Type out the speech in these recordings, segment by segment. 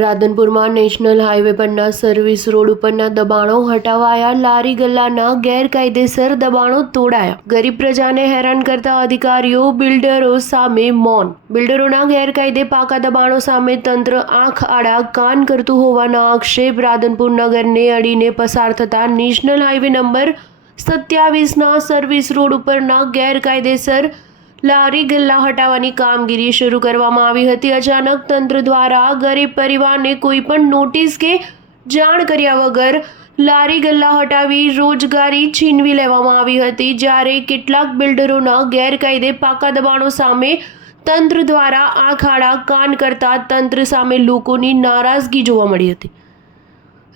રાધનપુરમાં national highway પરના service road ઉપરના દબાણો હટાવાયા. લારી ગલ્લાના ગેરકાયદેસર દબાણો તોડાયા. ગરીબ પ્રજાને હેરાન કરતા અધિકારીઓ બિલ્ડરો સામે મૌન. બિલ્ડરોના ગેરકાયદે પાકા દબાણો સામે તંત્ર આંખ આડા કાન કરતું હોવાના આક્ષેપ. રાધનપુર નગરને અડીને પસાર થતા નેશનલ હાઈવે નંબર 27ના સર્વિસ રોડ ઉપરના ગેરકાયદેસર લારી ગલ્લા હટાવવાની કામગીરી શરૂ કરવામાં આવી હતી. અચાનક તંત્ર દ્વારા ગરીબ પરિવારને કોઈ પણ નોટિસ કે જાણ કર્યા વગર લારી ગલ્લા હટાવી રોજગારી છીનવી લેવામાં આવી હતી. જ્યારે કેટલાક બિલ્ડરોના ગેરકાયદે પાકા દબાણો સામે તંત્ર દ્વારા આંખ આડા કાન કરતા તંત્ર સામે લોકોની નારાજગી જોવા મળી હતી.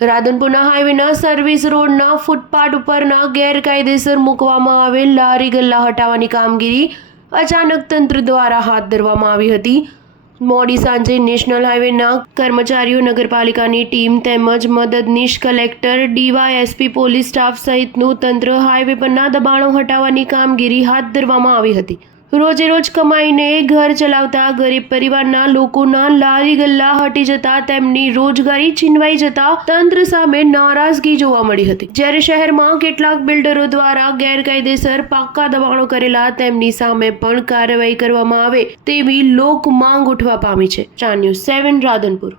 રાધનપુરના હાઈવેના સર્વિસ રોડના ફૂટપાથ ઉપરના ગેરકાયદેસર મૂકવામાં આવેલ લારી ગલ્લા હટાવવાની કામગીરી અચાનક તંત્ર દ્વારા હાથ ધરવામાં આવી હતી. મોડી સાંજે નેશનલ હાઈવેના કર્મચારીઓ, નગરપાલિકાની ટીમ તેમજ મદદનીશ કલેક્ટર, ડીવાયએસપી, પોલીસ સ્ટાફ સહિતનું તંત્ર હાઈવે પરના દબાણો હટાવવાની કામગીરી હાથ ધરવામાં આવી હતી. રોજે રોજ કમાઈને ઘર ચલાવતા ગરીબ પરિવારના લોકોના લારી ગલ્લા હટી જતા તેમની રોજગારી છીનવાઈ જતા તંત્ર સામે નારાજગી જોવા મળી હતી. જ્યારે શહેરમાં કેટલાક બિલ્ડરો દ્વારા ગેરકાયદેસર પાકા દબાણો કરેલા તેમની સામે પણ કાર્યવાહી કરવામાં આવે તેવી લોક માંગ ઉઠવા પામી છે. ચા ન્યૂઝ 7 રાધનપુર.